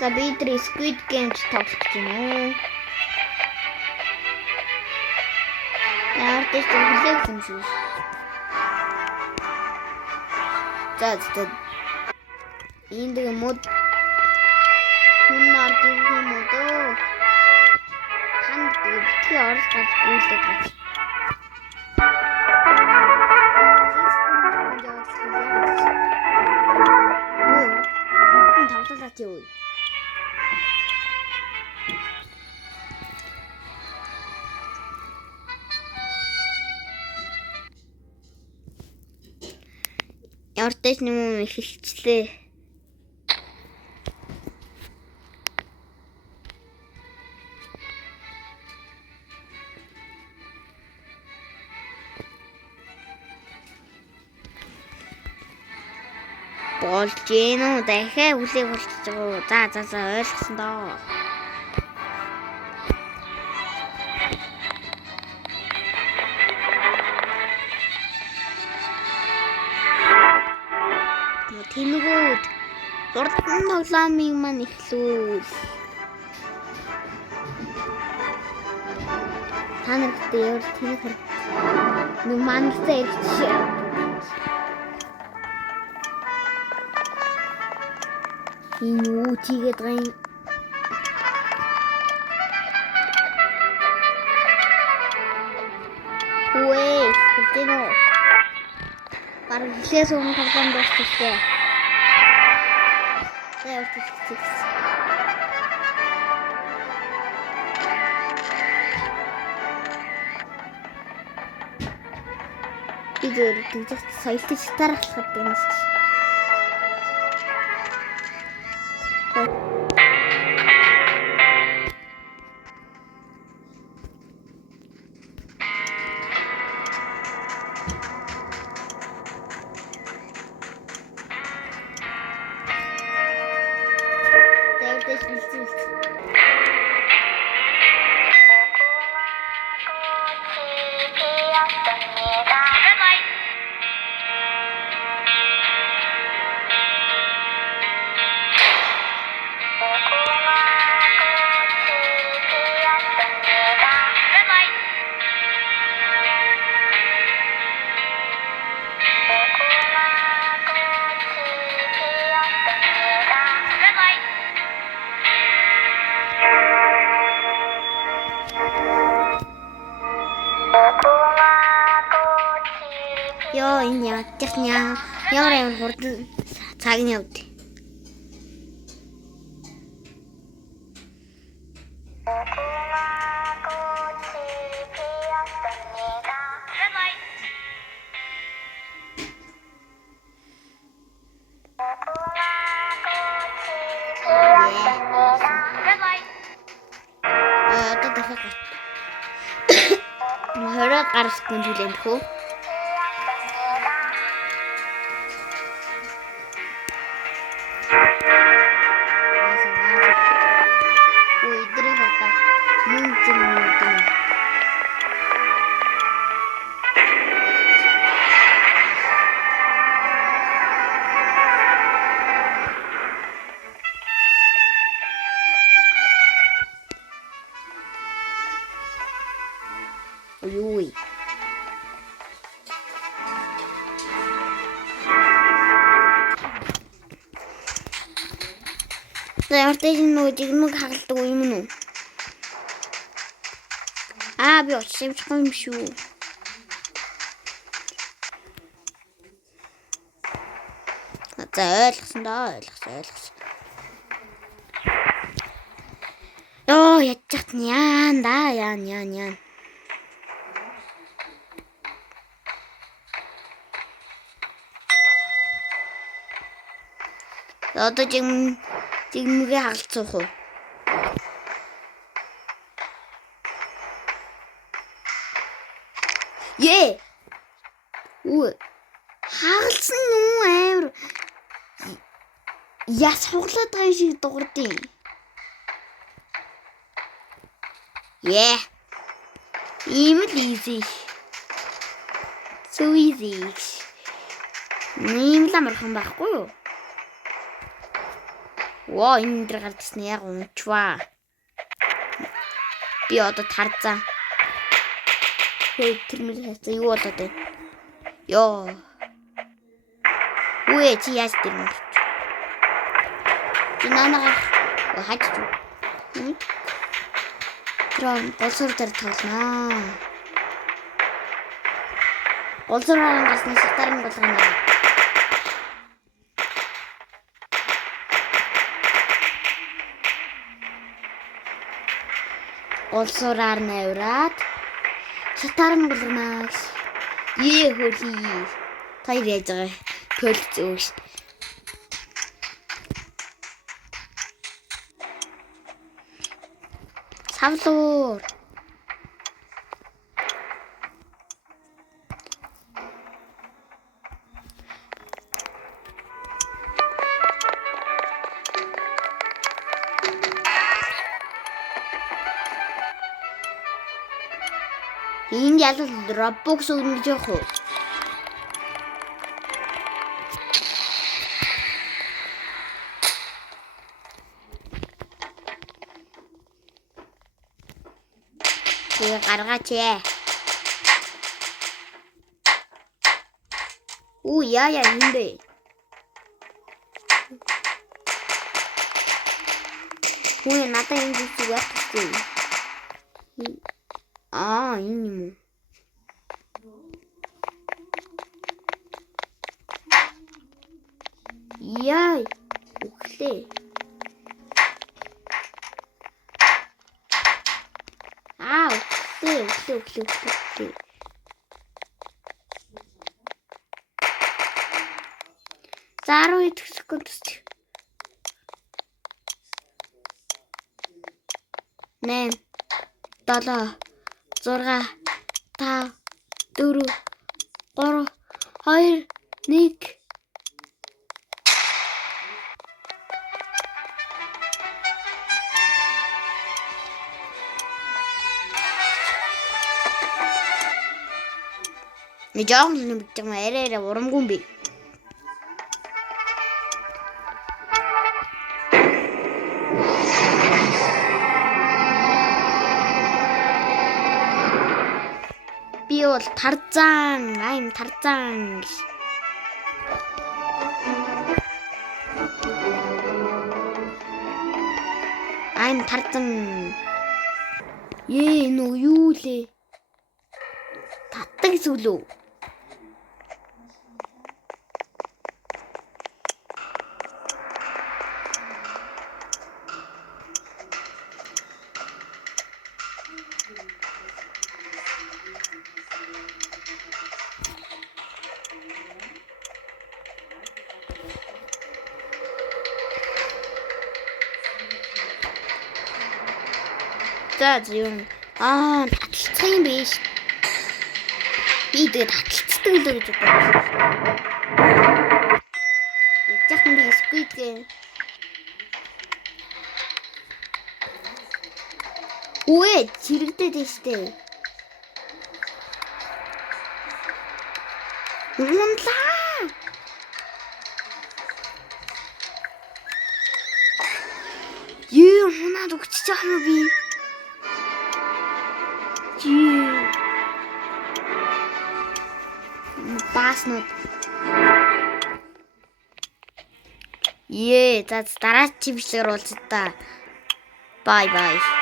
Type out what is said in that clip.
За бид Squid Game тоглох юм уу? Яарч хэлэх юм шүү. За энд мод хүн нартыг юм уу дөө? Ханд битгий орж гарч гүйлдэг гэж. Тавталаач юу? Яртэж юм эхэлчлээ. Болж гин үү? Дахиад хүлээг болчихж байгаа. За ойлгосон доо. Тэнэгүүд урдан тоглоомыг маань эхлүүл. Та нарт яар тэнэг нэг мангасаа ирчихээ. Энэ үтигээд гэн Үе, хэвчээ. Бараг хэлээс өмнө тоглоом дуусчихлаа. Яа тийм. Идээр тэгж соёлтыг тарахлахад байна. Йоо энэ ятчих ня. Ямар хурдан цаг нь явд. Хөрөө гарсгүй зүйлэн хөө. Ой. Яртэж нэг жигмэг хагалдаг юм уу? Би очивчгүй юм шүү. За ойлгосон доо, ойлгосон. Йоо, ятчих няан да, яан. Одоо жигмэгээ хагалцах уу? Хагалсан юм амар. Яс хуглаад байгаа шиг дуурдیں۔ Ийм л easy. So easy. Ийм л амархан байхгүй юу? Воо энэ дээр гардсан яг унчваа. Би одоо тарцаа. Тэр мөр хайцаа юу болоод байна? Йоо. Үе чи яаж тэр мөр? Чи нанага хаач. Трон болсоор дээр тоглоно. Болсороор гасны сатарын болгоно. Болсороор навраад сатарын болгоно. Хөли. Таяр яаж байгаа. Төл зөөш. Савлуур. Энэ ялал Roblox өгнө гэж яах вэ? Тэгээ гаргаач ээ. Яа хинбэ. Надад энэ зүйл яахгүй. Энэ юм уу? Яй, өглөө. Өглөө. За 12 секунд төсч. 8 7 6 5 4 3 2 1 Нэг жоон нэг юм арай урамгүй юм би. Би бол Тарзан, I'm Тарзан. I'm Тарзан. Нөө юу лээ? Татдаг сүлөө. За юм. Таталцсан юм биш. Би тэгээд таталцдаг л гэж бодсон. Яахан би Squid Game. Чирэгдээд штэ. Унлаа. Хунаад өгч байгаа юм би. Бааснууд. За дараа чи бичлэгээр уулзъя та. Bye bye.